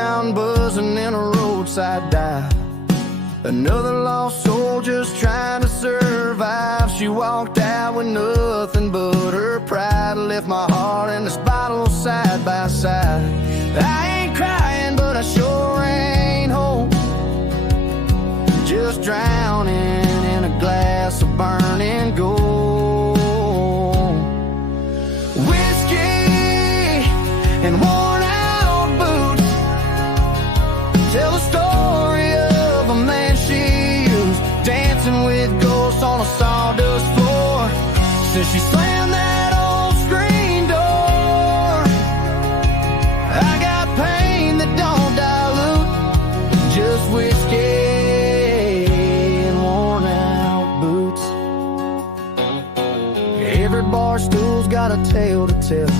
neon buzzing in a roadside dive. Another lost soul just trying to survive. She walked out with nothing but her pride. Left my heart in this bottle side by side. I ain't crying, but I sure ain't home. Just drowning in a glass of burning gold. Whiskey and worn out boots tell the story of a man she used, dancing with ghosts on a sawdust floor. Since she slammed that old screen door, I got pain that don't dilute, just whiskey and worn out boots. Every bar stool's got a tale to tell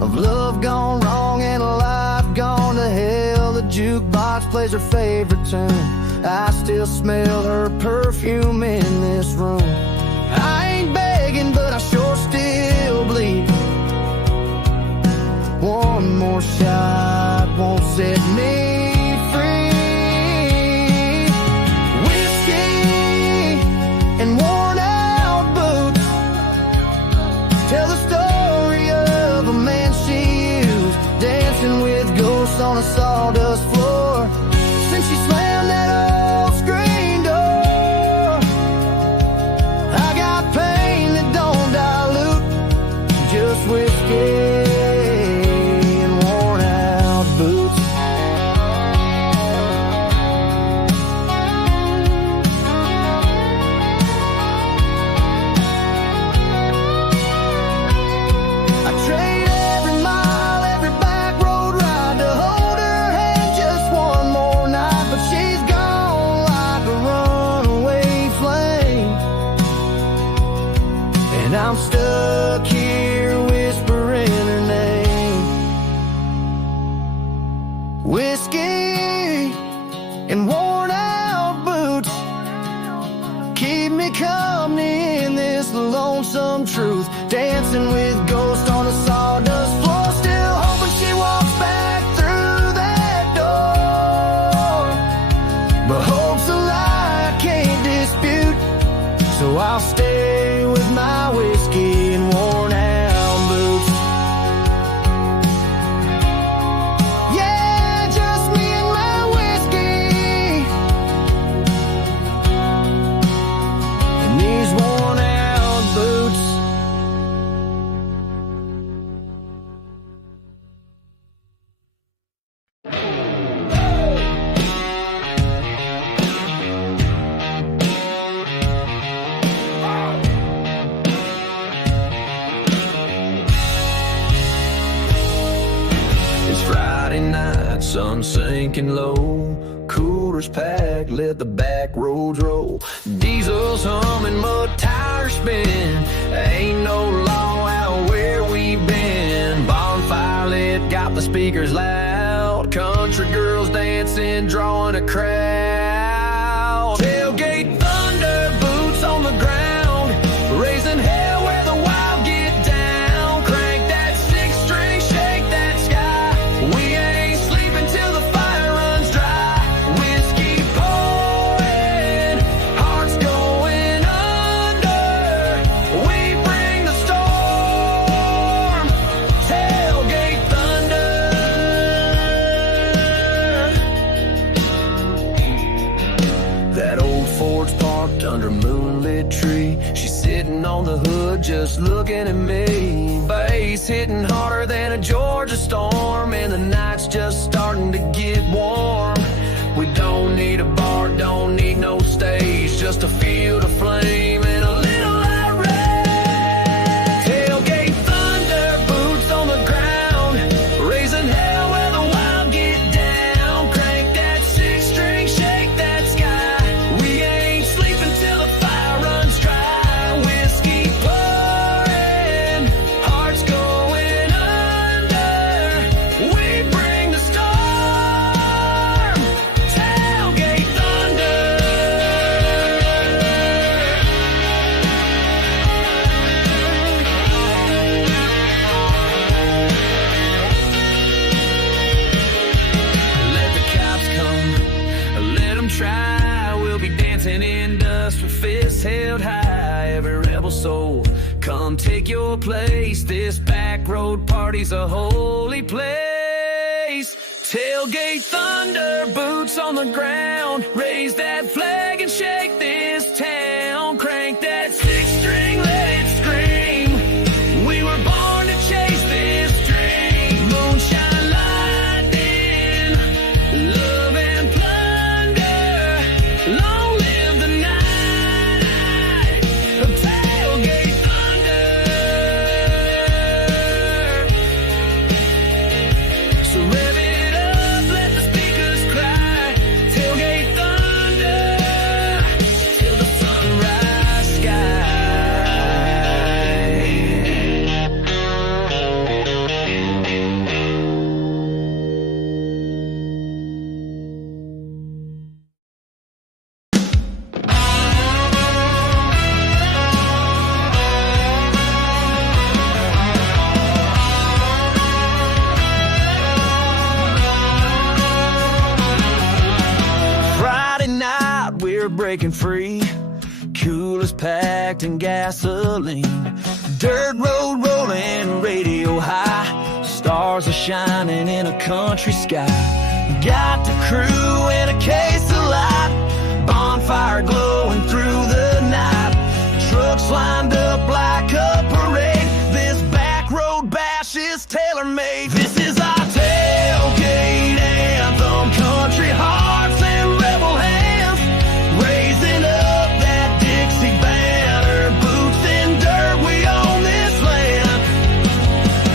of love gone wrong and a life gone to hell. The jukebox plays her favorite tune. I still smell her perfume in this room. I ain't begging, but I sure still bleed. One more shot won't set me free. Whiskey and worn out boots tell the story of a man she used, dancing with ghosts on a sawdust floor. Since she slammed that old screen door, I got pain that don't dilute, just whiskey and worn out boots. I trade every mile, every back road ride to hold her hand just one more night, but she's gone like a runaway flame, and I'm stuck here whispering her name. Whiskey and worn out boots keep me company in this lonesome truth, dancing with ghosts on a sawdust floor. Still hoping she walks back through that door, but hope's a lie I can't dispute, so I'll stay with my whiskey and worn out boots. Yeah, just me and my whiskey and these worn out boots. It's Friday night, sun sinking low, coolers packed, let the back roads roll. Diesels humming, mud tires spin. Ain't no law out where we been. Bonfire lit, got the speakers loud. Country girls dancing, drawing a crowd. Tailgate thunder, boots on the ground, raising hell where the wild get down. Crank that six string, shake that sky. We ain't sleeping till the fire runs dry. Whiskey pouring, hearts going under. We bring the storm. Tailgate thunder. That old Ford's parked under a moonlit tree. She's sitting on the hood just looking at me. Bass hitting harder than a Georgia storm, and the night's just starting to get warm. We don't need a bar, don't need no stage, just a field of flame and a little irate. Tailgate thunder, boots on the ground, raising hell where the wild get down. Crank that six string, shake that sky. We ain't sleeping till the fire runs dry. Whiskey pouring, hearts going under. We bring the storm. held high, every rebel soul. Come take your place, this back road party's a holy place. Tailgate thunder, boots on the ground. Raise that flag and shake this town. Crank that six string, let it scream. We were born to chase this dream. Moonshine, lightning, love and plunder. Long live the night of tailgate thunder. So rev it up, let the speakers cry. Tailgate thunder till the sunrise sky. Friday night, we're breaking free. Coolers packed in gasoline. Dirt road rolling, radio high. Stars are shining in a country sky. Got the crew in a case of light. Bonfire glowing through the night. Trucks lined up like a parade. This back road bash is tailor-made. This is our tailgate anthem. Country hearts and rebel hands, raising up that Dixie banner. Boots in dirt, we own this land.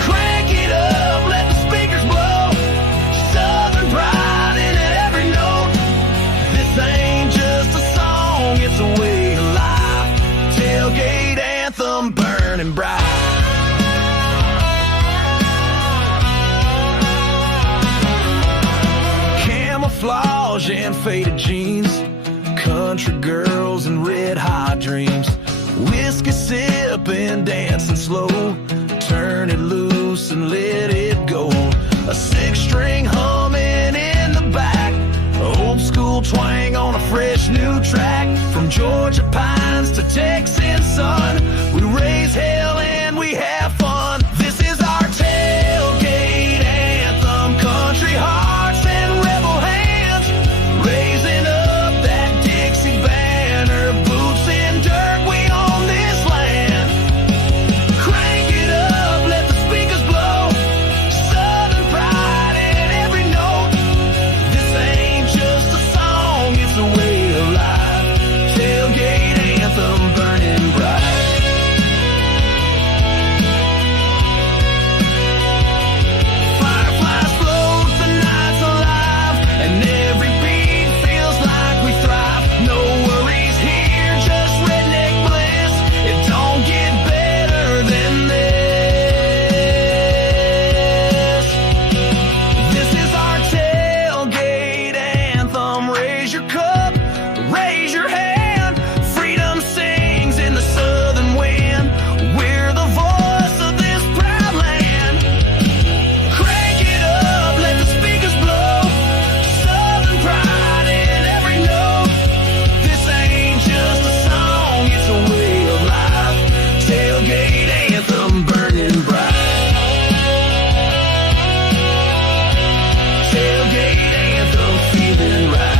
Crank it up, let the speakers blow. Southern pride in every note. This ain't just a song, it's a way of life. Tailgate anthem, burning bright. Camouflage and faded jeans, country girls and red hot dreams. Whiskey sipping, dancing slow. Turn it loose and let it go. A six string humming in the back. Old school twang on a fresh new track. From Georgia pines to Texas sun, we raise hell and we have fun. This is our tailgate anthem. Country hearts and rebel hands, raising up that Dixie banner. Boots in dirt, we own this land. Crank it up, let the speakers blow. Southern pride in every note. This ain't just a song, it's a way of life. Tailgate anthem, burning bright. Fireflies float, the night's alive, and every beat feels like we thrive. No worries here, just redneck bliss. It don't get better than this. This is our tailgate anthem. Raise your cup, raise your hand. Freedom sings in the southern wind. We're the voice of this proud land. Crank it up, let the speakers blow. Southern pride in every note. This ain't just a song, it's a way of life. Tailgate anthem, burning bright. Tailgate anthem, feeling right.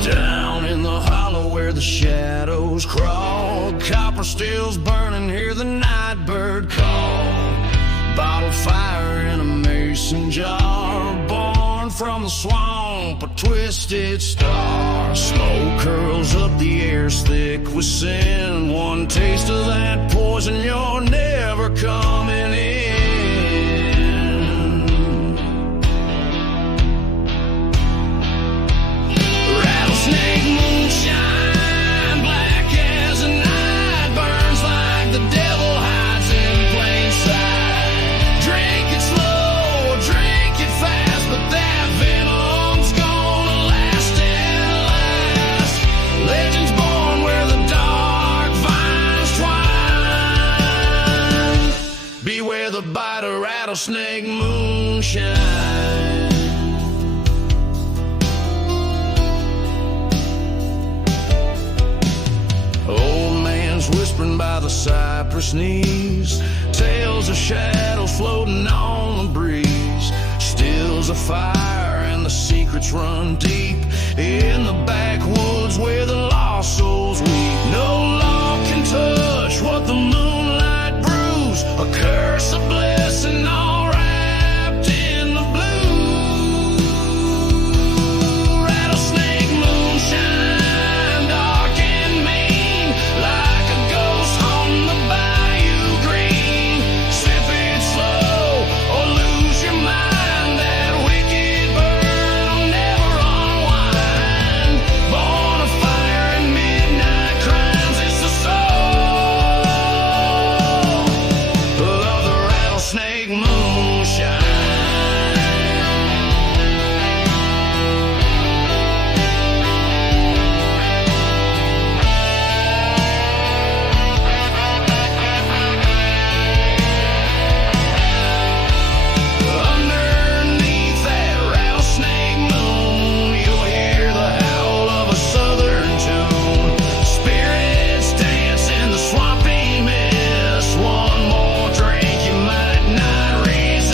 Down in the hollow where the shadows crawl, copper stills burning, hear the night bird call. Bottle fire in a mason jar, born from the swamp, a twisted star. Smoke curls up, the air's thick with sin. One taste of that poison, you're never coming in. Rattlesnake moonshine, black as the night, burns like the devil hides in plain sight. Rattlesnake Moonshine. Old man's whispering by the cypress knees, tales of shadows floating on the breeze, stills a fire and the secrets run deep in the backwoods where the lost souls weep. No law can touch what the moonlight brews, a curse, a blessing, all wrapped in the blue. Rattlesnake moonshine, dark and mean, like a ghost on the bayou green. Sip it slow or lose your mind, that wicked burn will never unwind. Born of fire and midnight crimes, it's the soul of the rattlesnake moonshine. Underneath that rattlesnake moon, you'll hear the howl of a southern tune. Spirits dance in the swampy mist. One more drink, you might not resist.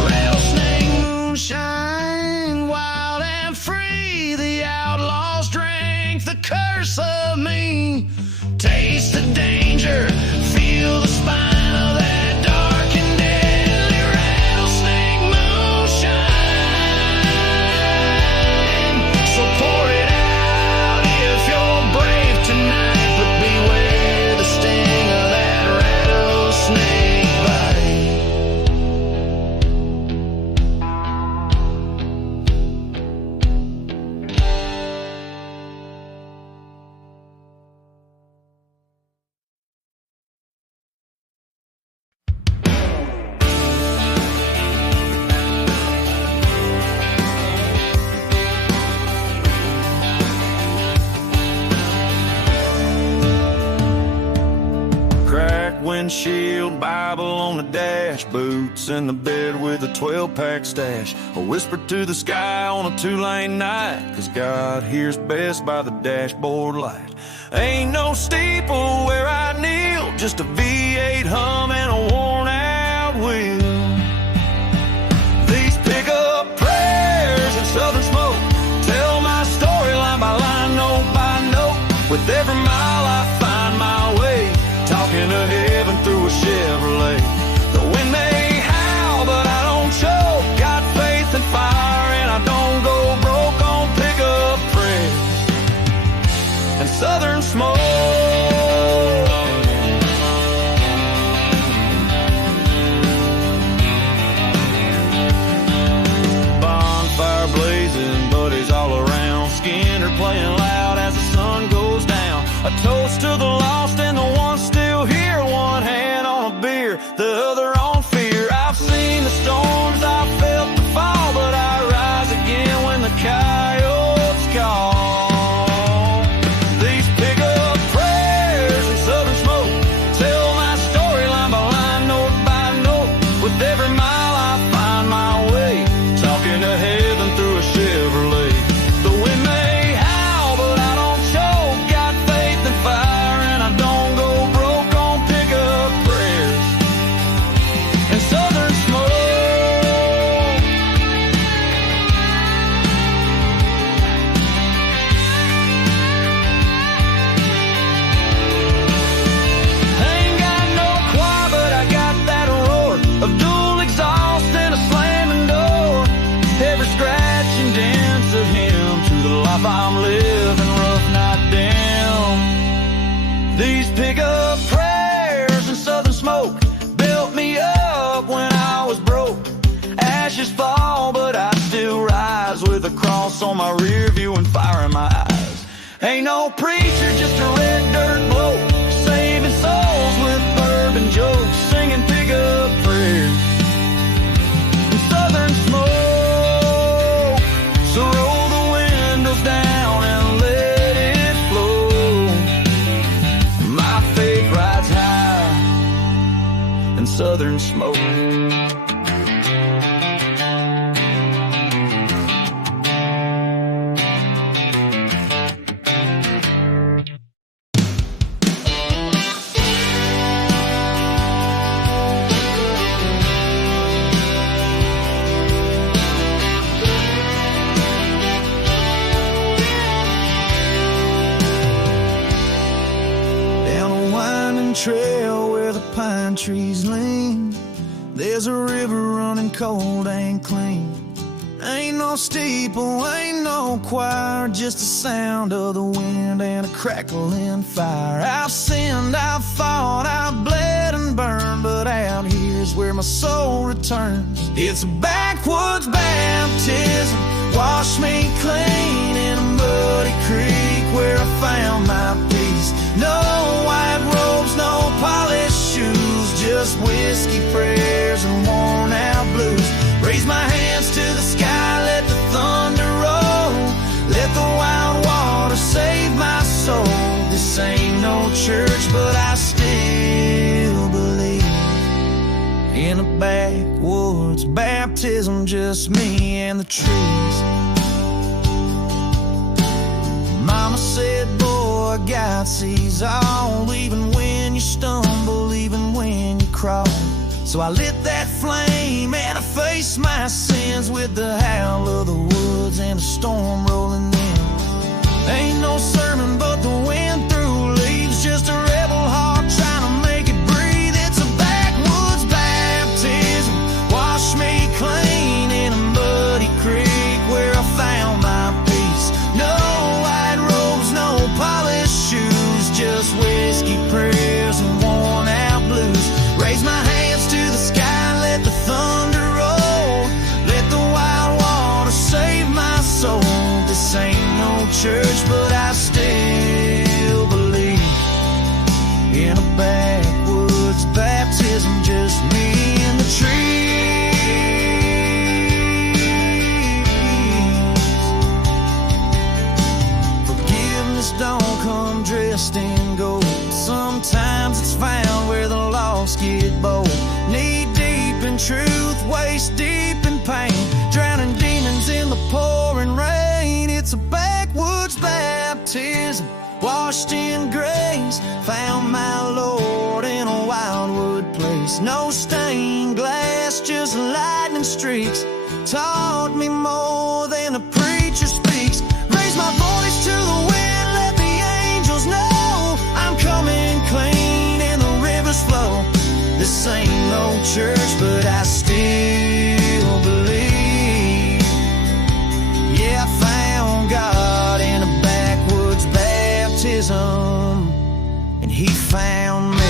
Rattlesnake moonshine, wild and free. The outlaws drank the curse of me. Taste the danger, feel the spine of that dark and deadly rattlesnake moonshine. So pour it out if you're brave tonight, but beware the sting of that rattlesnake bite. Cracked windshield, Bible on the dash, boots in the bed with a 12-pack stash. I whispered to the sky on a 2-lane night, 'cause God hears best by the dashboard light. Ain't no steeple where I kneel, just a V8 hum and a worn-out wheel. These pickup prayers and southern smoke tell my story line by line, note by note. With every mile I find my way, talking to heaven through a Chevrolet. The wind may howl, but I don't choke. Got faith and fire, and I don't go broke on pickup prayers and southern smoke. Bonfire blazing, buddies all around. Skinner playing loud as the sun goes down. A toast to the lost and the ones still here. One hand on a beer, the other on fear. I've seen the storms, I've felt the fall, but I rise again when the coyotes call. These pickup prayers and southern smoke tell my story line by line, note by note. With every mile I find my way, talking to heaven through a Chevrolet. The wind may howl, but I don't choke. Got faith and fire, and I don't go broke on pickup prayers and southern smoke. Ain't got no choir, but I got that roar of dual exhaust and a slamming door. Every scratch and dance of him to the life I'm living, rough night down. These pickup prayers and southern smoke built me up when I was broke. Ashes fall, but I still rise with a cross on my rear view and fire in my eyes. Ain't no preacher, just a red dirt bloke, saving souls with bourbon jokes, singing pickup prayers and southern smoke. So roll the windows down and let it flow. My faith rides high and southern smoke. Trail where the pine trees lean, there's a river running cold and clean. Ain't no steeple, ain't no choir, just the sound of the wind and a crackling fire. I've sinned, I've fought, I've bled and burned, but out here's where my soul returns. It's a backwoods baptism, wash me clean in a muddy creek where I found my peace. No white robes, no polished shoes, just whiskey prayers and worn out blues. Raise my hands to the sky, let the thunder roll, let the wild water save my soul. This ain't no church, but I still believe in a backwoods baptism, just me and the trees. Mama said, boy, God sees all, even when you stumble, even when you crawl. So I lit that flame and I faced my sins with the howl of the woods and a storm rolling in. Ain't no sermon but the wind through leaves, just a rebel heart trying to make it breathe. It's a backwoods baptism, wash me clean in a muddy creek where I found my peace. No white robes, no polished shoes, just whiskey prayers and worn out blues. Raise my hands to the sky, let the thunder roll, let the wild water save my soul. This ain't no church, but I still believe in a backwoods baptism, just me and the trees. Forgiveness don't come dressed in gold, sometimes it's found where the lost get bold. Knee deep in truth, waist deep in pain, drowning demons in the pouring rain. It's a backwoods baptism, washed in grace, found my Lord in a wildwood place. No stained glass, just lightning streaks, taught me more than a preacher speaks. Raise my voice to the wind, let the angels know I'm coming clean and the rivers flow. This ain't no church, but I still believe. Yeah, I found God in a backwoods baptism, and He found me.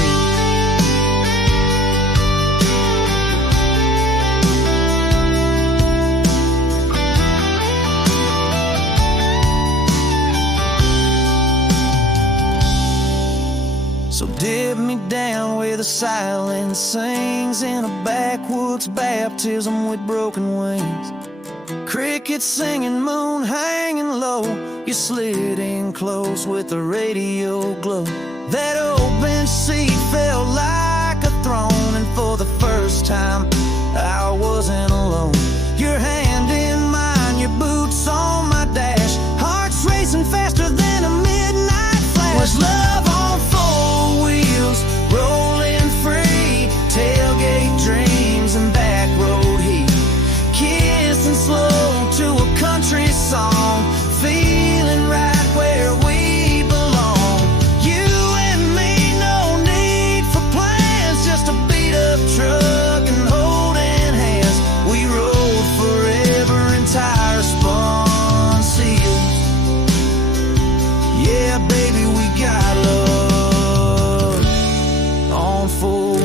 So dip me down where the silence sings, in a backwoods baptism with broken wings. Crickets singing, moon hanging low, you slid in close with the radio glow. That open seat felt like a throne, and for the first time I wasn't alone. Your hand in mine, your boots on my dash, hearts racing faster than a midnight flash. Was love on four wheels, rolling free, tailgate dreams and back road heat, kissing slow to a country song, feeling right where we belong. You and me, no need for plans, just a beat up truck and holding hands. We rode forever in tire spun seals. Yeah, baby, we got love on four wheels.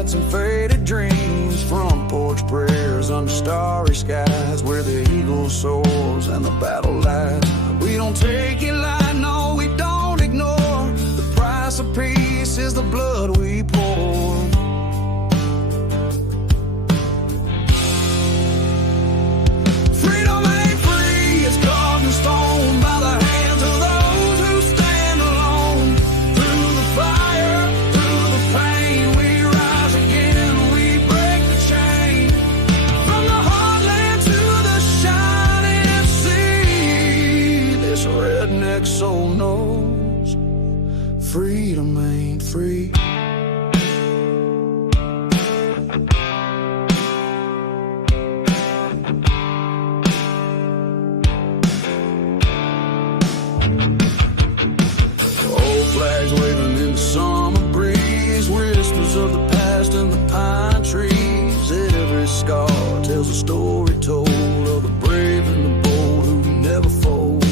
nights and faded dreams, front porch prayers under starry skies, where the eagle soars and the battle lies. We don't take it light, no, we don't ignore. The price of peace is the blood we pour. Freedom ain't free, it's carved in stone by the hands of those who stand alone. Through the fire, through the pain, we rise again, we break the chain. From the heartland to the shining sea, this redneck soul knows freedom ain't free. Flags waving in the summer breeze, whispers of the past in the pine trees. Every scar tells a story told of the brave and the bold who never fold.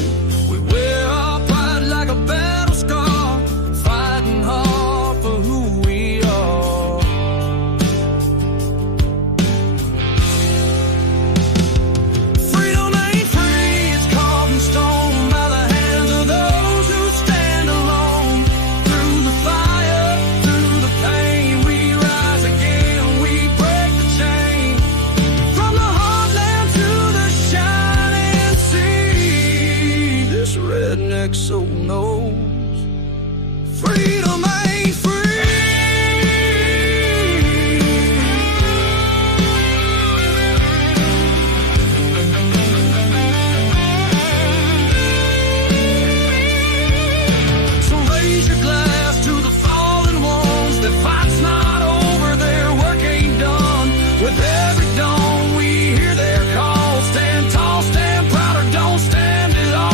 We wear our pride like a battle scar, fighting hard for who we are. Freedom ain't free, it's carved in stone by the hands of those who stand alone. Through the fire, through the pain, we rise again, we break the chain. From the heartland to the shining sea, this redneck soul knows freedom ain't free. So raise your glass to the fallen ones. Their fight's not over, their work ain't done. With every dawn we hear their call. Stand tall, stand proud, or don't stand at all.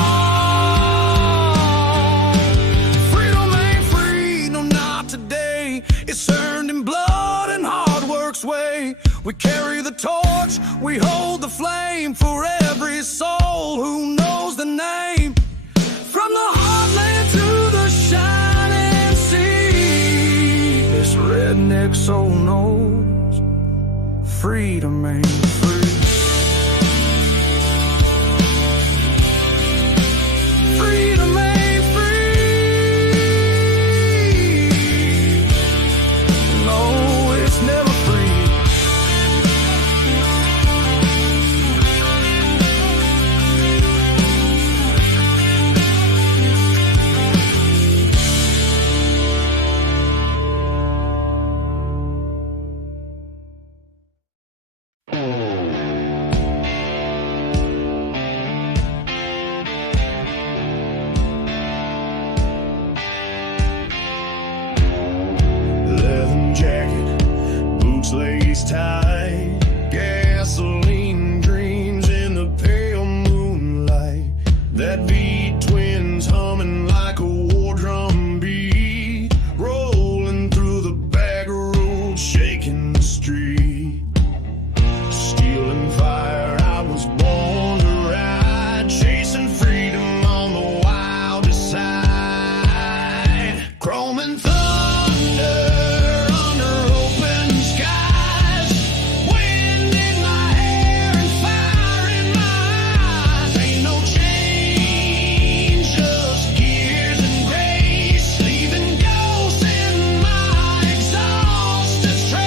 Freedom ain't free, no, not today. It's earned in blood and hard work's way. We carry the torch, we hold the flame for every soul who knows the name. From the heartland to the shining sea, this redneck soul knows freedom ain't free. Freedom ain't free. No, it's never free. Leather jacket, boots laced tight, gasoline dreams in the pale moonlight. That V-twins humming like a war drum beat, rolling through the back road, shaking the street. Steel and fire, I was born to ride, chasing freedom on the wildest side. Chrome and thunder under open skies, wind in my hair and fire in my eyes. Ain't no change, just gears and grace, leaving ghosts in my exhausted trace.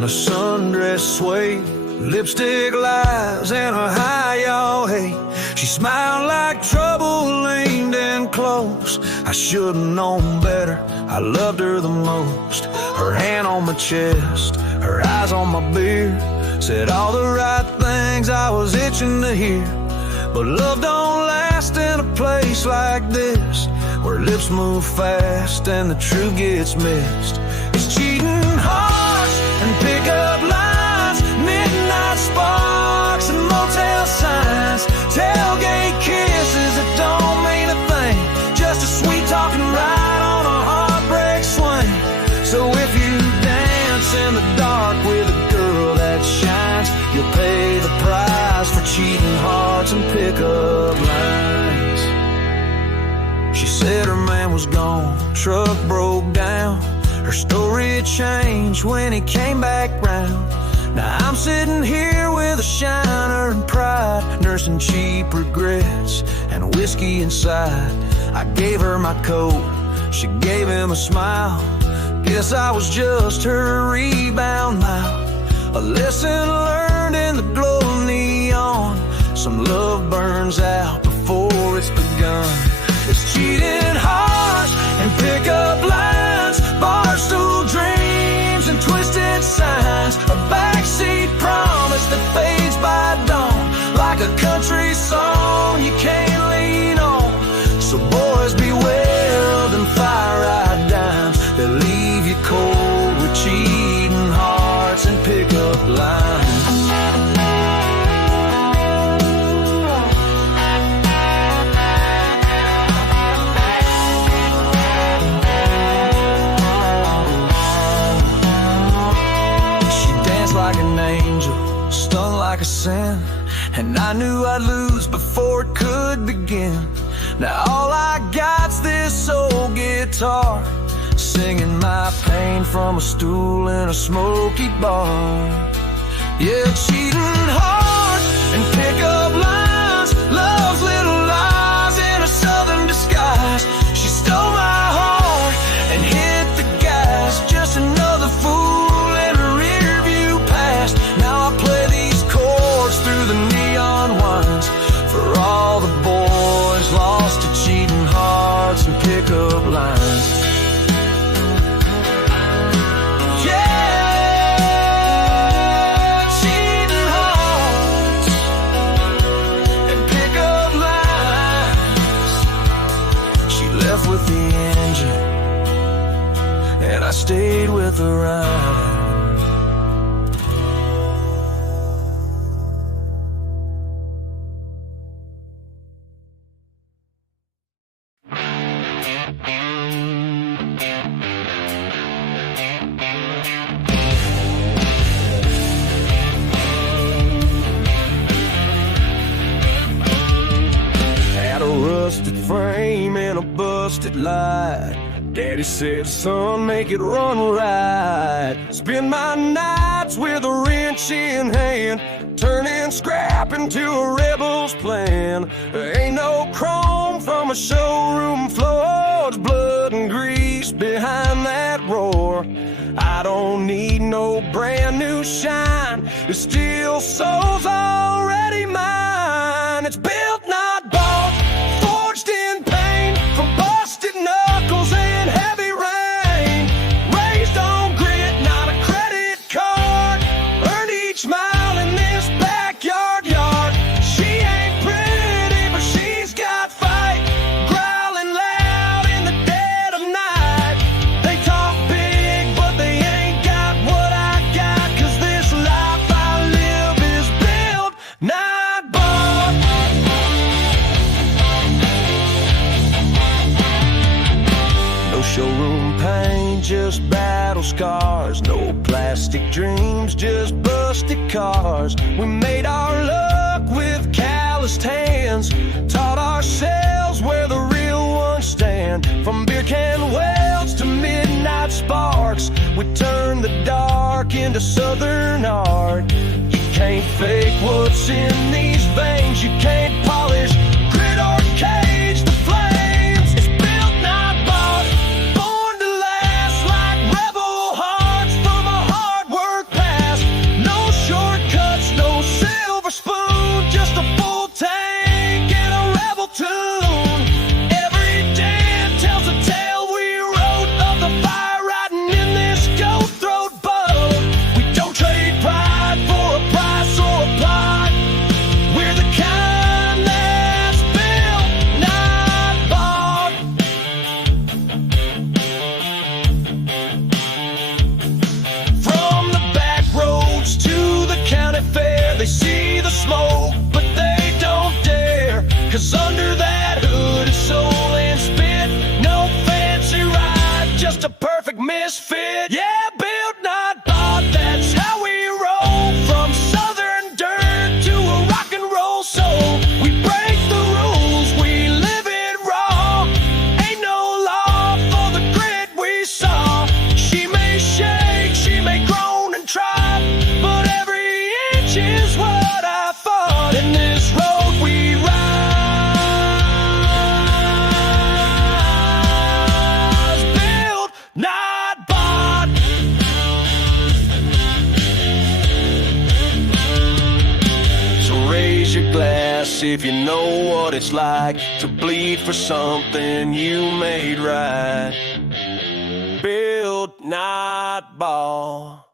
in a sundress sway, lipstick lies and a high y'all hate. She smiled like trouble aimed and close. I should've known better, I loved her the most. Her hand on my chest, her eyes on my beard, said all the right things I was itching to hear. But love don't last in a place like this, where lips move fast and the truth gets missed. It's cheating hearts and pickup lines, midnight sparks and motel signs, tailgate kisses that don't mean a thing, just a sweet talking ride on a heartbreak swing. So if you dance in the dark with a girl that shines, you'll pay the price for cheating hearts and pickup lines. She said her man was gone, truck broke down. Her story changed when he came back round. Now I'm sitting here with a shiner and pride, nursing cheap regrets and whiskey inside. I gave her my coat, she gave him a smile. Guess I was just her rebound mouth. A lesson learned in the glow of neon. Some love burns out before it's begun. It's cheating hearts and pickup lines, barstool dreams and twisted signs, a backseat promise that fades by dawn, like a country song you can't lean on. So boys, beware of them fire ride dimes, they'll leave you cold with cheating hearts and pickup lines. Stung like a sin, and I knew I'd lose before it could begin. Now all I got's this old guitar, singing my pain from a stool in a smoky bar. Yeah, cheating hearts and pickup lines, love's little lies in a southern disguise. She stole my heart and hit the gas, just another fool in a rear view past. Now I play these chords through the neon ones for all the boys lost to cheating hearts and pickup lines. Yeah, cheating hearts and pickup lines. She left with the engine, and I stayed with the ride. Frame and a busted light. Daddy said, son, make it run right. Spend my nights with a wrench in hand, turning scrap into a rebel's plan. There ain't no chrome from a showroom floor, it's blood and grease behind that roar. I don't need no brand new shine, the steel soul's already mine. It's built, not bought, forged in pain, from busted knuckles and heavy rain. Raised on grit, not a credit card, earned each mile in this backyard yard. She ain't pretty, but she's got fight, growling loud in the dead of night. They talk big, but they ain't got what I got, 'cause this life I live is built, not bought. No showroom paint, just battle scars. No plastic dreams, just busted cars. We made our luck with calloused hands, taught ourselves where the real ones stand. From beer can welds to midnight sparks, we turned the dark into southern art. You can't fake what's in these veins, you can't polish grit or cage the flames. It's built, not bought, born to last like rebel hearts from a hard work past. 'cause under that hood is soul and spit. No fancy ride, just a perfect misfit. Yeah, built not bought, that's how we roll. From southern dirt to a rock and roll soul. We break the rules, we live it raw. Ain't no law for the grit we saw. She may shake, she may groan and try, but every inch is what I fought. In this road we rise, built, not bought. So raise your glass if you know what it's like to bleed for something you made right. Built, not bought.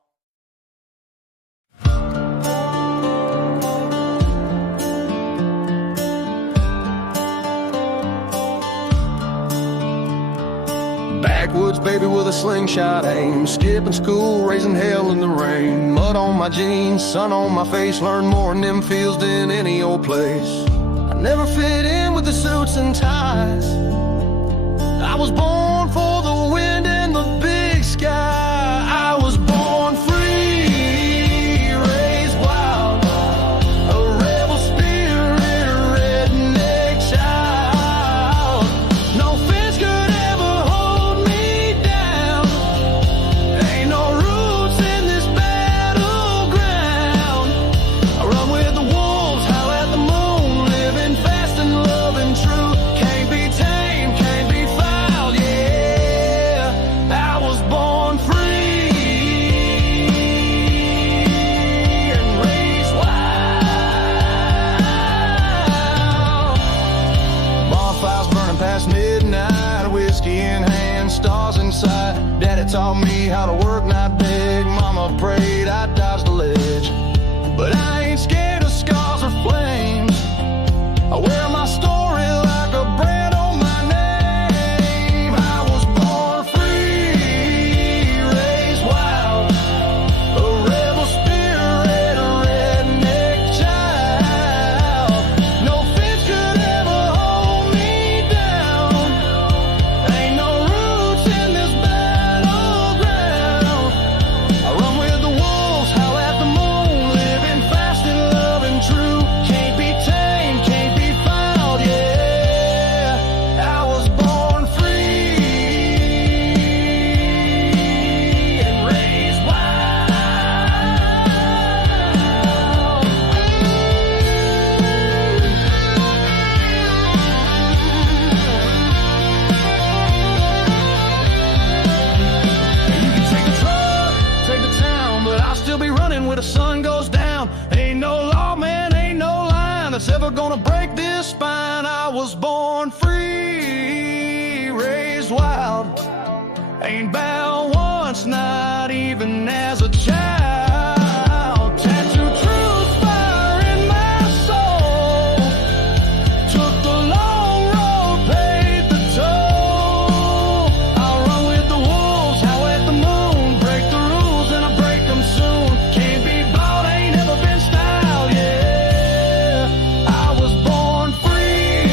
Backwoods baby with a slingshot aim, skipping school, raising hell in the rain. Mud on my jeans, sun on my face, learned more in them fields than any old place. I never fit in with the suits and ties. I was born for the wind and the big sky. I was born free, raised wild, a rebel spirit, a redneck child. No fence could ever hold me down. Ain't no roots in this battleground. I run with the wolves, howl at the moon, living fast and loving true. Can't be tamed, can't be fouled, yeah. I was born free and raised wild. Bonfires burning past midnight, whiskey in hand, stars in sight. Daddy taught me how to work, not beg. Mama prayed I dodged the ledge, but I ain't scared of scars or flames. I wear my story like a brand on my name. I was born free, raised wild, a rebel spirit, a redneck child. No fence could ever hold me down. Ain't no roots in this battleground. I run with the wolves, howl at the moon, living fast and loving true. Can't be tamed, can't be fouled, yeah. I was born free and raised wild. You can take the truck, take the town, but I'll still be running when the sun goes down. Ain't no law, man, ain't no line that's ever gonna break this spine. I was born free, raised wild. Ain't bound once, not even as a child. Tattooed truth fire in my soul. Took the long road, paid the toll. I'll run with the wolves, howl at the moon, break the rules and I break them soon. Can't be bought, ain't never been styled, yeah. I was born free.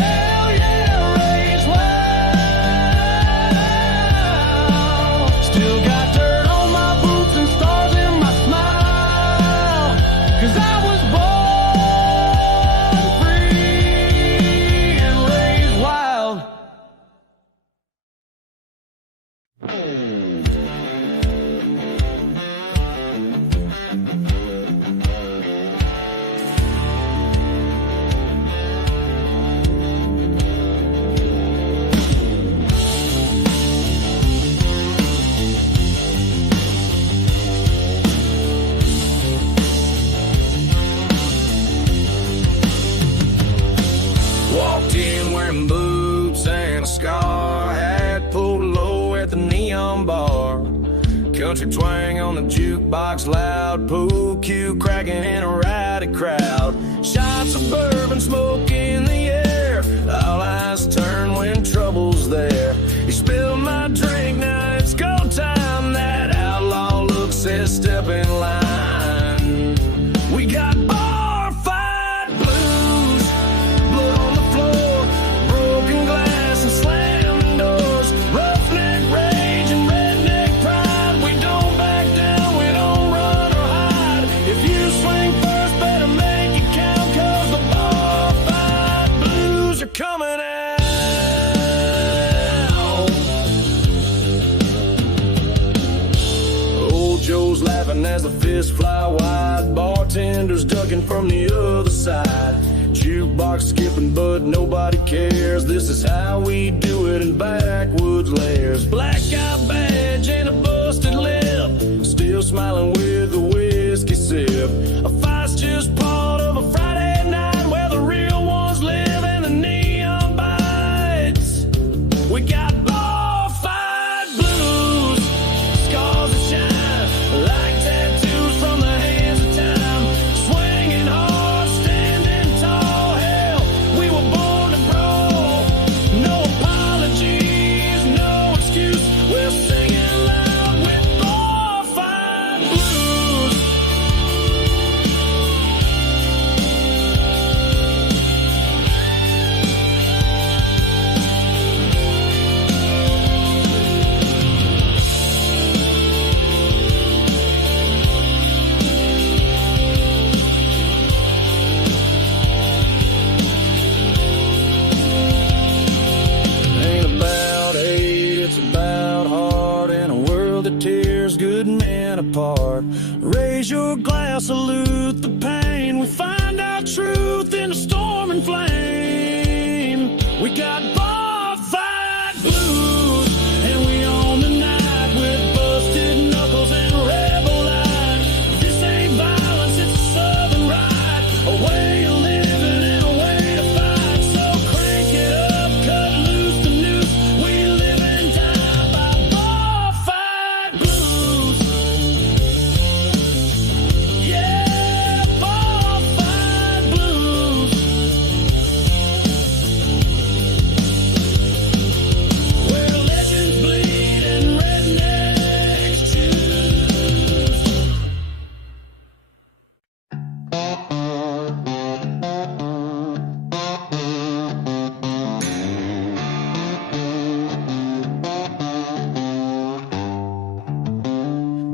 Hell yeah, raised wild. Still got dirt on my boots and stars in my smile. 'Cause I was born free and raised wild. Walked in wearing boots and a scar hat, pulled low at the neon bar. Country twang on the jukebox, loud pool cue cracking in a rowdy crowd. Shots of bourbon, smoke in the air. All eyes turn when trouble's there. He spilled my drink, now it's go time. That outlaw look says step in line. We got bar fight blues. fists fly wide, bartenders ducking from the other side. Jukebox skipping, but nobody cares. This is how we do it in backwoods lairs. Black eye badge and a busted lip, still smiling with a whiskey sip. A fight's just part of a Friday night where the real ones live and the neon bites. We got bar fight blues, scars that shine like tattoos from the hands of time. Swinging hard, standing tall, hell, we were born to brawl. No apologies, no excuse, we're singing loud with bar fight blues. Ain't about hate, it's about heart. In a world that tears good men apart. Raise your glass, salute the pain. We find our truth in a storm and flame. We got bar fight blues, and we own the night with busted knuckles and rebel light. This ain't violence, it's a southern ride, a way of living and a way to fight. So crank it up, cut loose the noose. We live and die by bar fight blues. Yeah, bar fight blues. Where legends bleed and rednecks choose.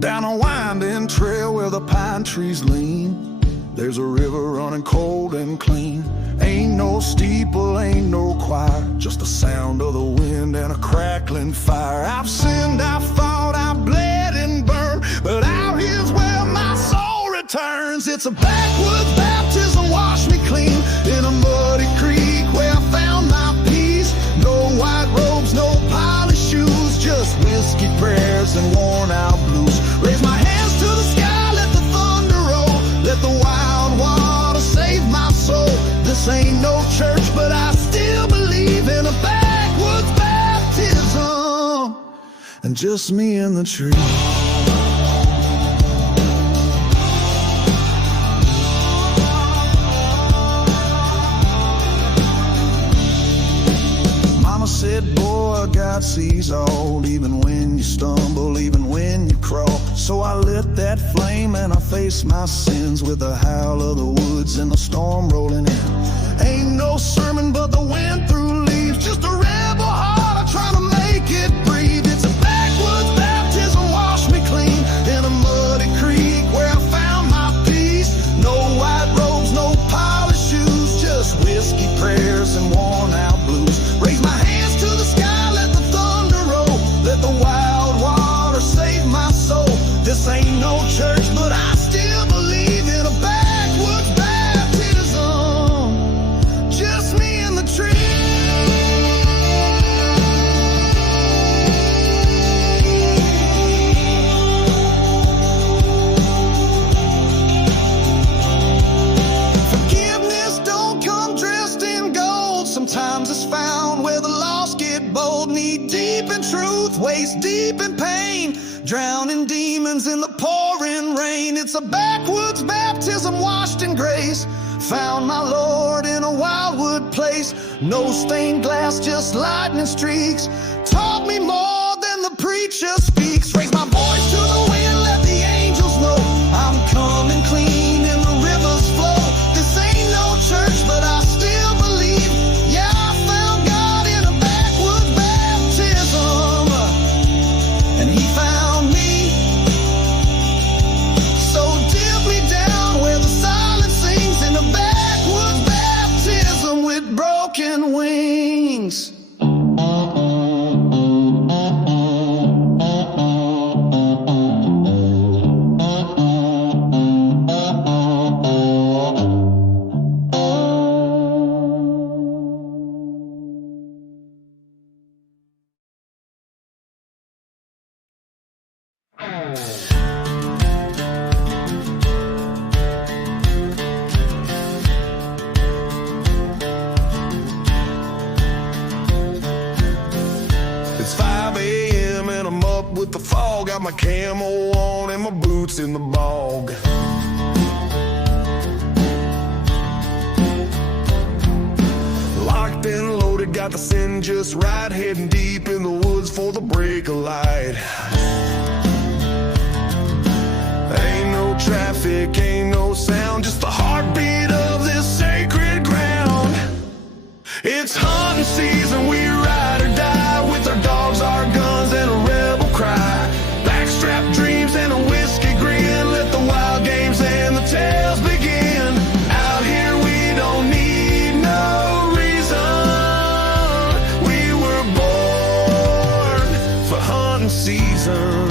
Down a winding trail where the pine trees lean, there's a river running cold and clean. Ain't no steeple, ain't no choir, just the sound of the wind and a crackling fire. I've sinned, I've fought, I've bled and burned, but out here's where my soul returns. It's a backwoods baptism, wash me clean in a muddy creek where I found my peace. No white robes, no polished shoes, just whiskey prayers and worn out blues. Raise my hands to the sky, let the thunder roll, let the wild water save my soul. This ain't no church, but I still believe in a backwoods baptism, and just me and the tree. Mama said, boy, God sees all, even when you stumble, even when you crawl. So I lit that flame and I faced my sins with the howl of the woods and the storm rolling in. Ain't no sermon but the wind through leaves, just a rebel heart, I try to make it breathe. It's a backwoods baptism, wash me clean in a muddy creek where I found my peace. No white robes, no polished shoes, just whiskey prayers and worn out blues. Raise my hands to the sky, let the thunder roll, let the wild water save my soul. This ain't no church, but I still believe in a backwoods baptism, just me and the tree. Forgiveness don't come dressed in gold, sometimes it's found where the lost get bold. Knee deep in truth, waist deep in pain, drowning demons in the pouring rain. It's a backwoods baptism washed in grace, found my Lord in a wildwood place. No stained glass, just lightning streaks, taught me more than the preacher speaks. Raise my voice to the wind, let the angels know I'm coming clean and the rivers flow. This ain't no church, but I still believe. Yeah, I found God in a backwoods baptism, and He found me. So dip me down where the silence sings in a backwoods baptism with broken wings. outlaw, got my camo on and my boots in the bog. Locked and loaded, got the sin just right, heading deep in the woods for the break of light. Ain't no traffic, ain't no sound, just the heartbeat of this sacred ground. It's hunting season, we ride or die with our dogs, our guns, and a rebel cry. Backstrap dreams and a whiskey grin, let the wild games and the tales begin. Out here we don't need no reason, we were born for hunting season.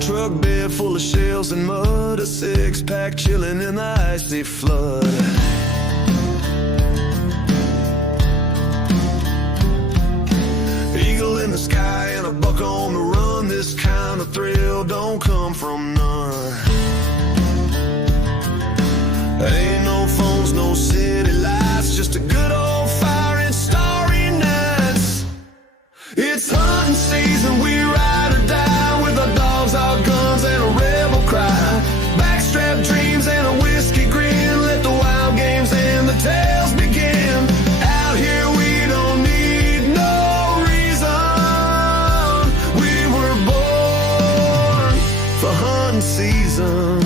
Truck bed full of shells and mud, a six-pack chilling in the icy flood. Eagle in the sky and a buck on the run, this kind of thrill don't come from none. Ain't no phones, no city lights, just a good old fire and starry nights. It's hunting season, we ride or die with our dogs, our guns, and a rebel cry. Backstrap dreams and a whiskey grin, let the wild games and the tales begin. Out here we don't need no reason, we were born for hunting season.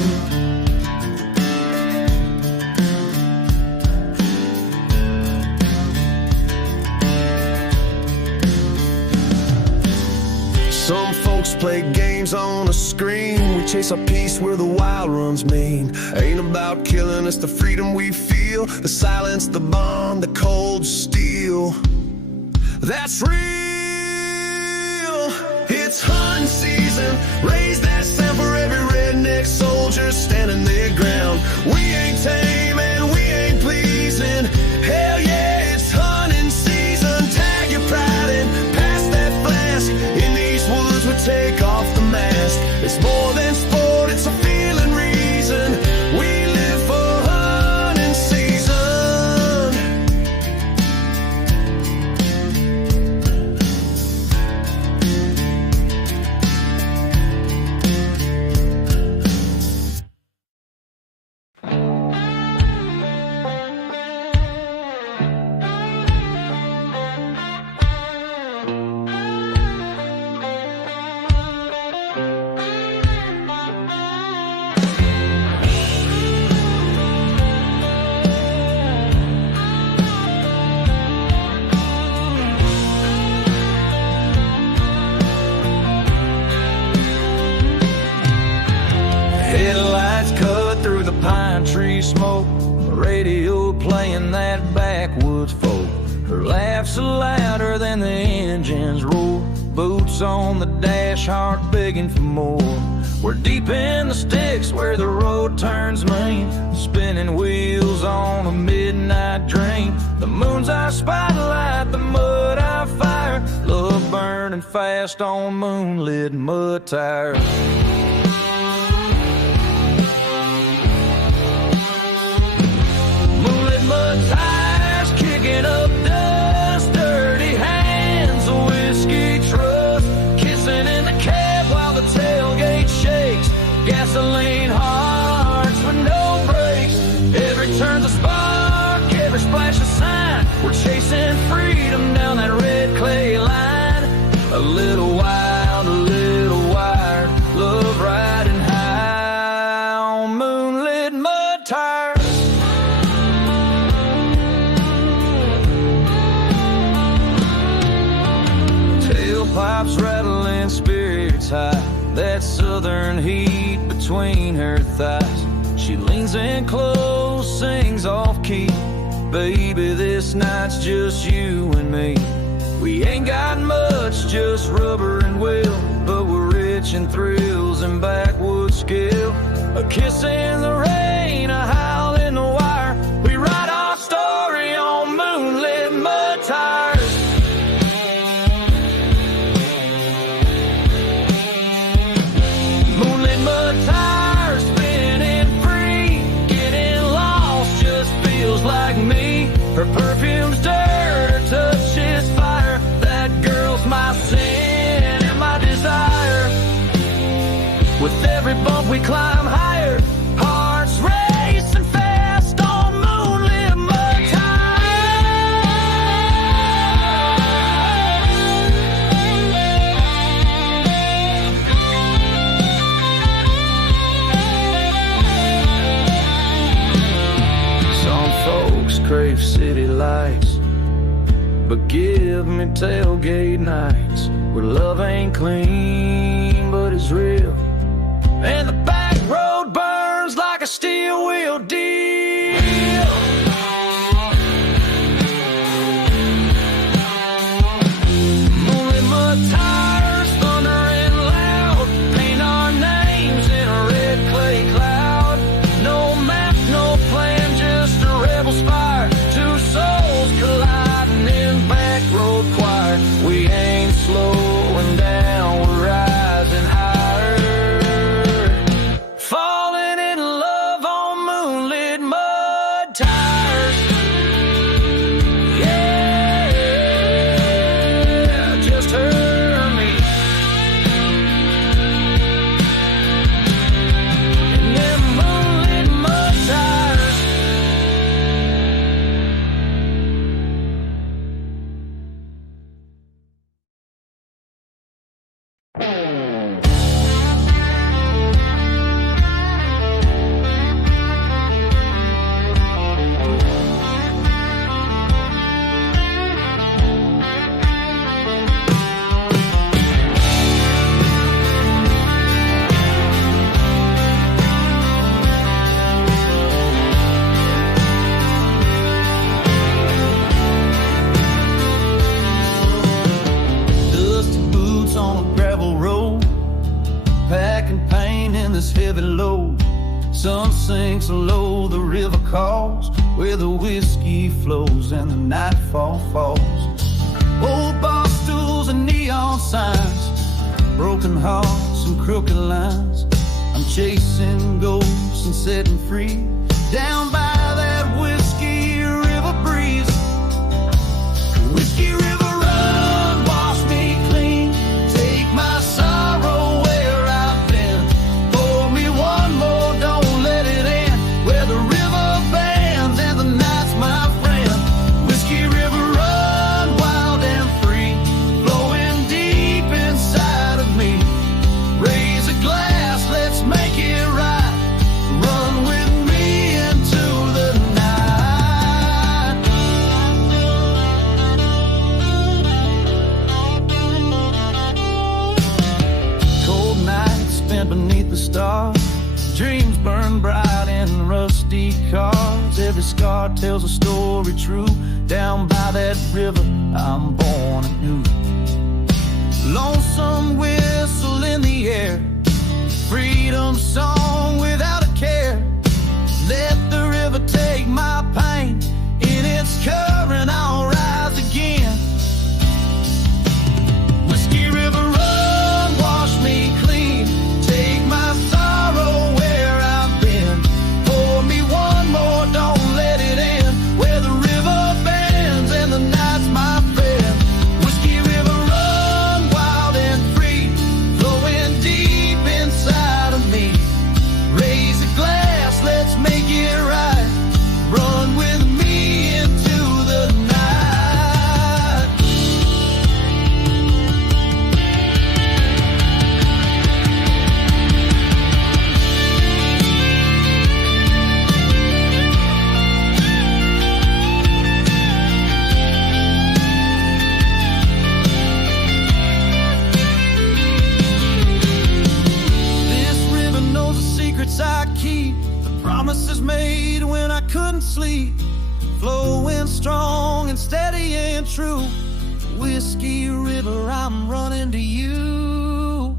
Some folks play games on a screen, we chase our peace where the wild runs mean. Ain't about killing, it's the freedom we feel, the silence, the bond, the cold steel. That's real. It's hunting season, raise that sound for every redneck soldier standing their ground. We ain't tame and we ain't pleasing, hell yeah, it's hunting season. Tag your pride and pass that flask, in these woods we take off the mask. It's more than sport, it's a feeling reason, we live for hunting season. Headlights cut through the pine tree smoke, radio playing that backwoods folk. Her laugh's louder than the engines roar, boots on the dash, heart begging for more. We're deep in the sticks where the road turns main, spinning wheels on a midnight train. The moon's our spotlight, the mud our fire, love burning fast on moonlit mud tires. Mud tires kicking up dust, dirty hands, a whiskey truss, kissing in the cab while the tailgate shakes. Gasoline hearts with no brakes, every turn's a spark, every splash a sign. We're chasing freedom down that red clay line. A little wild, a little wired, love riding high on moonlit mud tires. Pipes rattling, spirits high, that southern heat between her thighs. She leans in close, sings off key, baby, this night's just you and me. We ain't got much, just rubber and will, but we're rich in thrills and backwoods skill. A kiss in the rain, a howl in the wire, we write our story on moonlit mud tires. Moonlit mud tires, spinning free, getting With every bump we climb higher, hearts racing fast on moonlit mud tires. Some folks crave city lights, but give me tailgate nights where love ain't clean but it's real, and the back road burns like a steel wheel deal. Moonlit mud tires, thundering loud, paint our names in a red clay cloud. No map, no plan, just a rebel's fire. Two souls colliding in back road choir. We ain't slowing down, we're rising higher. Falling in love on moonlit mud tires. Yeah, just heard me. And them moonlit mud tires. Dusty boots on a gravel road, packing pain in this heavy load. Sun sinks low, the river calls, where the whiskey flows and the nightfall falls. Old bar stools and neon signs, broken hearts and crooked lines. I'm chasing ghosts and setting free, down by that whiskey river breeze. Whiskey river run, wash me clean, take my sorrow where I've been. Pour me one more, don't let it end, where the river bends and the night's my friend. Whiskey river run, wild and free, flowing deep inside of me. Raise a glass, let's make it right, run with me into the night. Cold nights spent beneath the stars, dreams burn bright in rusty cars. Every scar tells a story true, down by that river I'm born anew. Lonesome whistle in the air, freedom song without a care. Let the river take my pain, in its current I'll rise again. Whiskey river run, wash me clean, take my sorrow where I've been. Pour me one more, don't let it end, where the river bends and the night's my friend. Whiskey river run, wild and free, flowing deep inside of me. Raise a glass, let's make it right, run with me into the night. This river knows the secrets I keep, the promises made when I couldn't sleep, flowing strong and steady and true. Whiskey river, I'm running to you.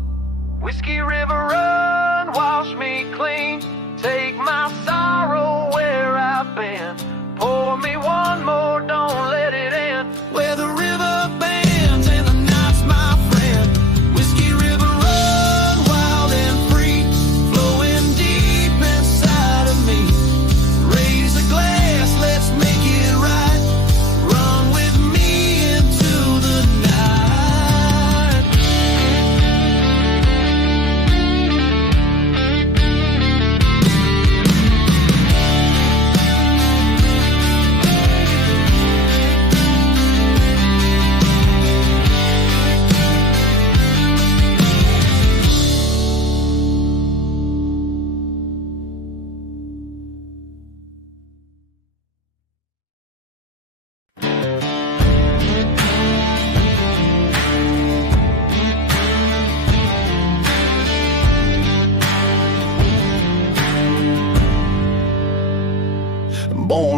Whiskey river run, wash me clean, take my sorrow where I've been. Pour me one more, don't let it end, where the river bends and the night's my friend. Whiskey river run, wild and free, flowing deep inside of me. Raise a glass, let's make it right, run with me into the night.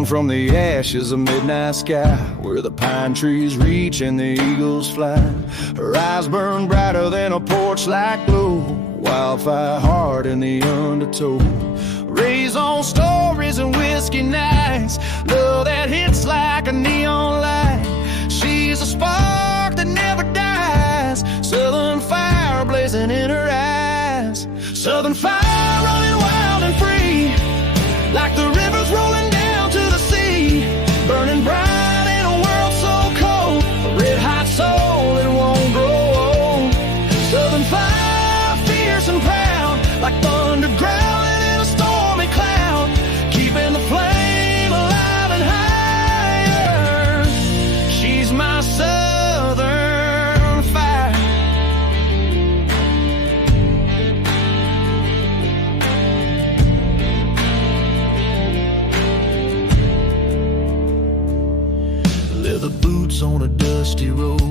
Born from the ashes of midnight sky, where the pine trees reach and the eagles fly. Her eyes burn brighter than a porch light glow, wildfire heart in the undertow. Raised on stories and whiskey nights, love that hits like a neon light. She's a spark that never dies, southern fire blazing in her eyes. Southern fire running wild and free, like the rivers rolling down to the sea. Burning bright in a world so cold, a red hot soul that won't grow old. Southern fire, fierce and proud, like thunder growling in a stormy cloud, keeping the flame alive and higher. She's my southern fire. Leather boots on a dusty road,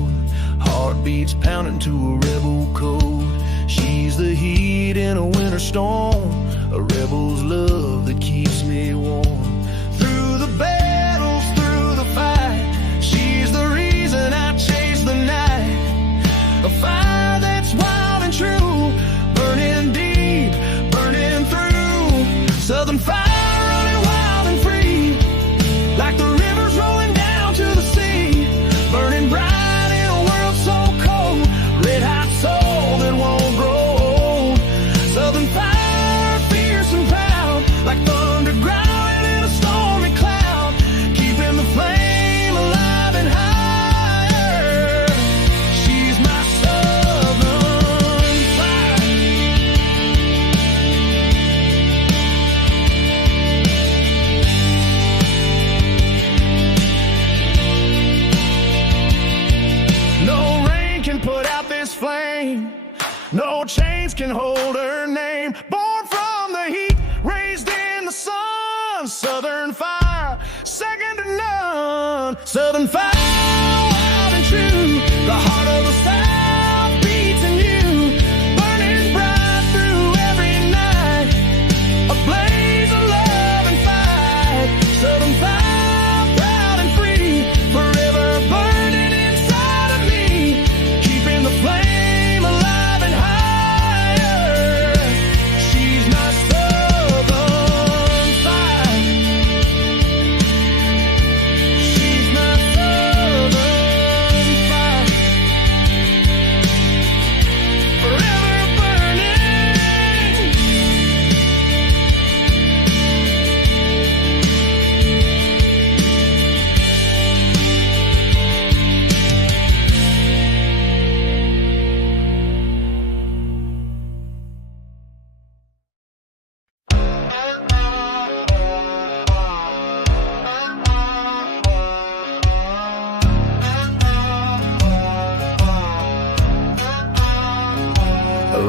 heartbeats pounding to a rebel code. She's the heat in a winter storm, a rebel's love that keeps me warm. Through the battles, through the fight, she's the reason I chase the night. A fire that's wild and true, burning deep, burning through. Southern fire running wild and free, like the rivers rolling down to the sea. Burning bright in a world so cold, red hot soul that won't grow old. Southern fire, fierce and proud, like thunder growling in a stormy cloud, keeping the flame alive and higher. She's my southern fire. No rain can put out this flame, no chains can hold her name. Born from the heat, raised in the sun. Southern fire, second to none. Southern fire, wild and true. The heart of the South beats in you, burning bright through every night. A blaze of love and fight. Southern fire, proud and free, forever burning inside of me, keeping the flame alive and higher. She's my southern fire. She's my southern fire. Forever burning.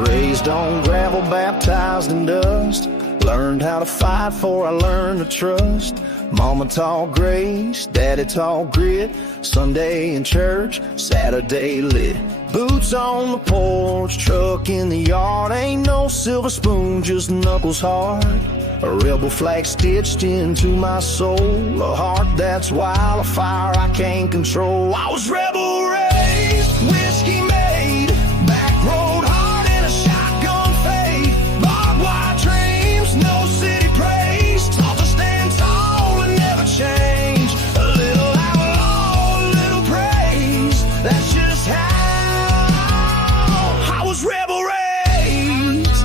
Raised on gravel, baptized in dust. Learned how to fight before I learned to trust. Mama taught grace, daddy taught grit. Sunday in church, Saturday lit. Boots on the porch, truck in the yard. Ain't no silver spoon, just knuckles hard. A rebel flag stitched into my soul. A heart that's wild, a fire I can't control. I was rebel raised, whiskey made, back road hard and a shotgun fade. Barbed wire dreams, no city praise. Taught to stand tall and never change. A little outlaw, a little praise. That's just how I was rebel raised.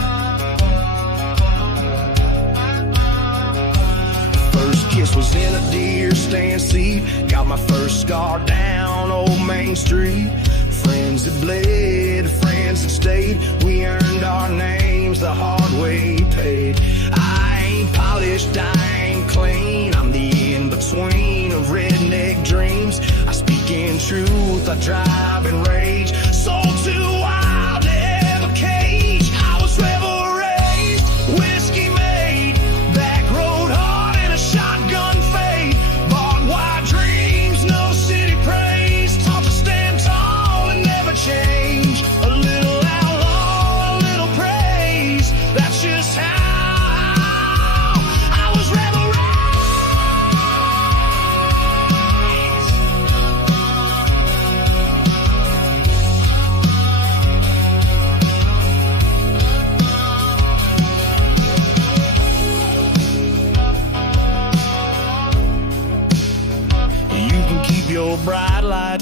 First kiss was in a deer stand seat. Got my first scar down Old Main Street. Friends that bled, friends that stayed. We earned our names the hard way paid. I ain't polished, I ain't clean. I'm the in-between of redneck dreams. I speak in truth, I drive in rage. Soul too wild to ever cage. I was rebel raised, whiskey made, back road hard and a shotgun fade. Barbed wire dreams, no city praise. Taught to stand tall and never change. A little outlaw, a little praise. That's just how I was rebel raised.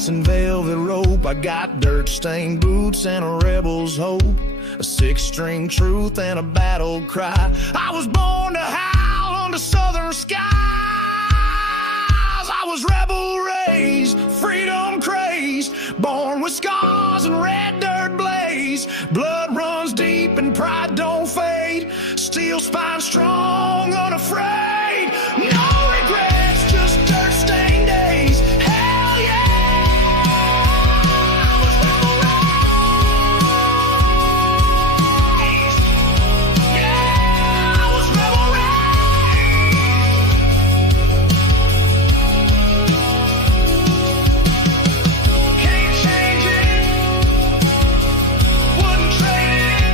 lace and velvet rope. I got dirt-stained boots and a rebel's hope, a six-string truth and a battle cry. I was born to howl under southern skies. I was rebel raised, freedom crazed, born with scars and red dirt blaze. Blood runs deep and pride don't fade. Steel spine strong, unafraid. No regrets, just dirt-stained days. Hell yeah! I was rebel raised. Yeah, I was rebel raised. Can't change it, wouldn't trade it.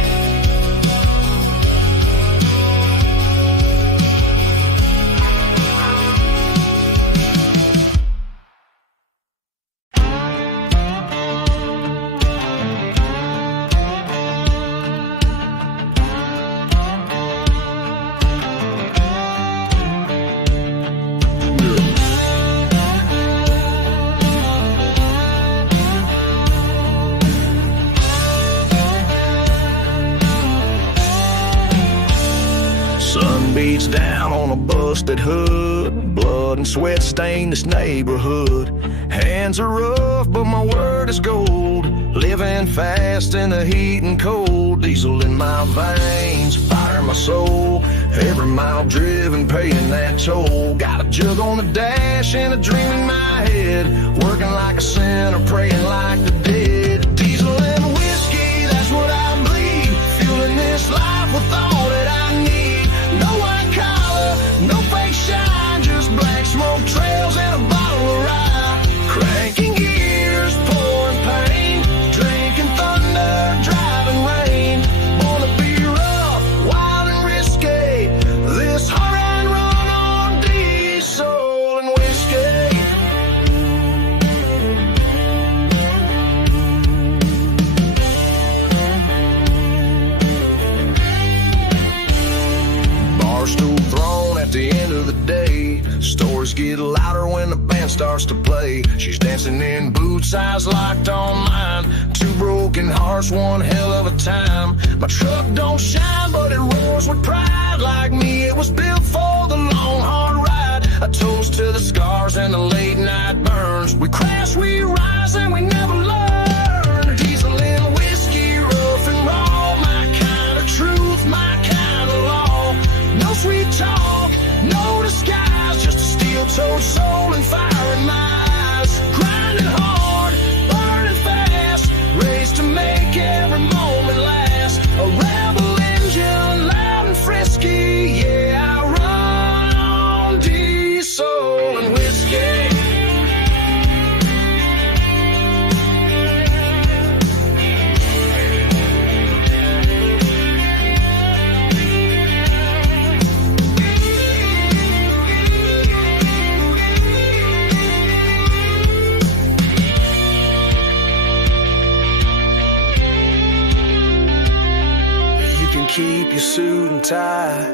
Sun beats down on a busted hood, blood and sweat stain this neighborhood. Hands are rough, but my word is gold. Living fast in the heat and cold. Diesel in my veins, fire in my soul. Every mile driven, paying that toll. Got a jug on the dash and a dream in my head. Working like a sinner, praying like the dead. Diesel and whiskey, that's what I bleed. Fueling this life with all that I need. No white collar, no fake shine, just black smoke trails and a bottle of rye. Cranking gears, pouring pain, drinking thunder, driving rain. Born to be rough, wild and risky. This hard and run on diesel and whiskey. Barstool thrown at the end of the day. Stories get louder when the band starts to play. She's dancing in boots, eyes locked on mine. Two broken hearts, one hell of a time. My truck don't shine, but it roars with pride. Like me, it was built for the long, hard ride. A toast to the scars and the late night burns. We crash, we rise, and we never learn. Diesel and whiskey, rough and raw. My kind of truth, my kind of law. No sweet talk, no disguise, just a steel-toed soul and fire in my eyes. Grinding hard, burning fast, raised to make every moment last. A rebel engine, loud and frisky, yeah, I run on diesel and whiskey. Keep your suit and tie.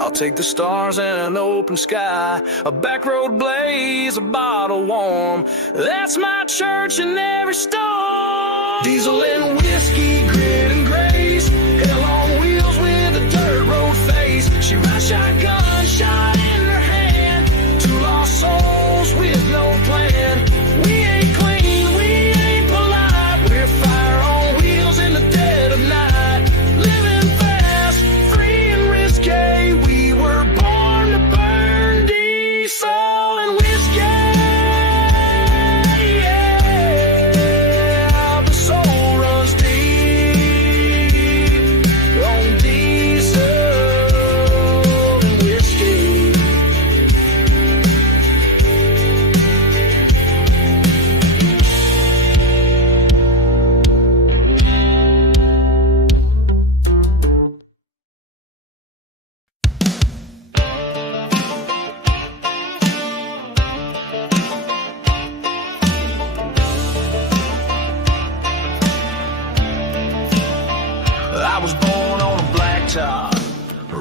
I'll take the stars and an open sky. A back road blaze, a bottle warm. That's my church in every storm. Diesel and whiskey, grit and grace. Hell on wheels with a dirt road face. She rides shotgun, shot in her hand. Two lost souls with no plan. We ain't clean, we ain't polite. We're fire on wheels in the dead of night. We were born to burn diesel and whiskey. Yeah, the soul runs deep on diesel and whiskey. I was born on a blacktop,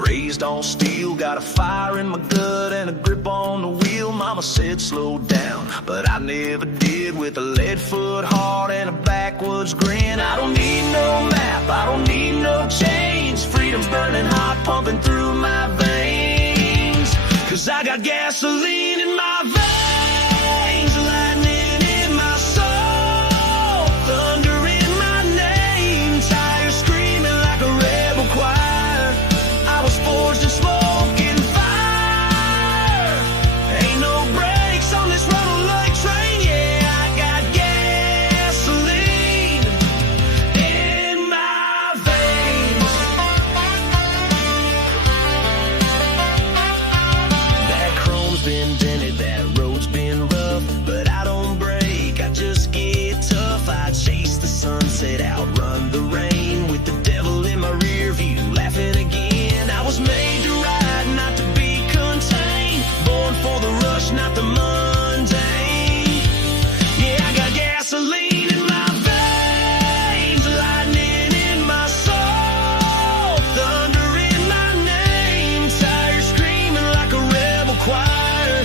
Raised on steel, got a fire in my gut and a grip on the wheel. Mama said slow down, but I never did. With a lead foot heart and a backwoods grin. I don't need no map, I don't need no change. Freedom's burning hot, pumping through my veins. 'Cause I got gasoline in my veins, lightning in my soul, thunder in my name, tires screaming like a rebel choir. I was forged in smoke and fire. Ain't no brakes on this runaway train. Yeah, I got gasoline in my veins. That chrome's been dented, that road's been rough, but I don't break, I just get tough. I chase the sunset, outrun the rain, with the devil in my rear view, laughing again. I was made to ride, not to be contained, born for the rush, not the mundane. Yeah, I got gasoline in my veins, lightning in my soul, thunder in my name, tires screaming like a rebel choir.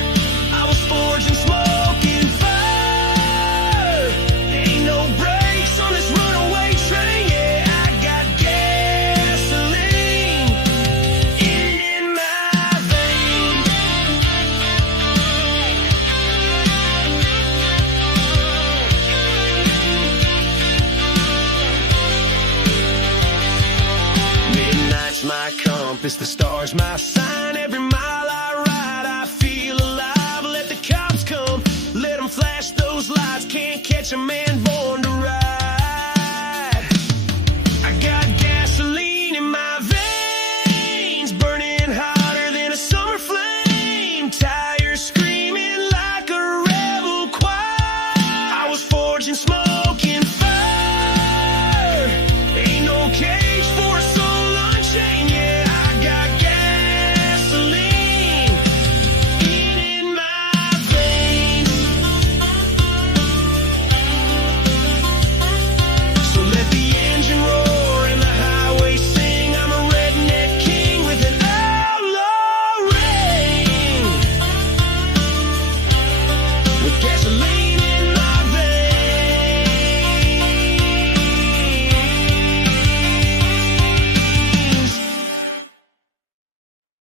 I was forged in smoke and fire. Ain't no brakes on this runaway train. Yeah, I got gasoline in my veins. Midnight's my compass, the stars my sign. Every mile I ride, I feel alive. Let the cops come, let them flash those lights. Can't catch a man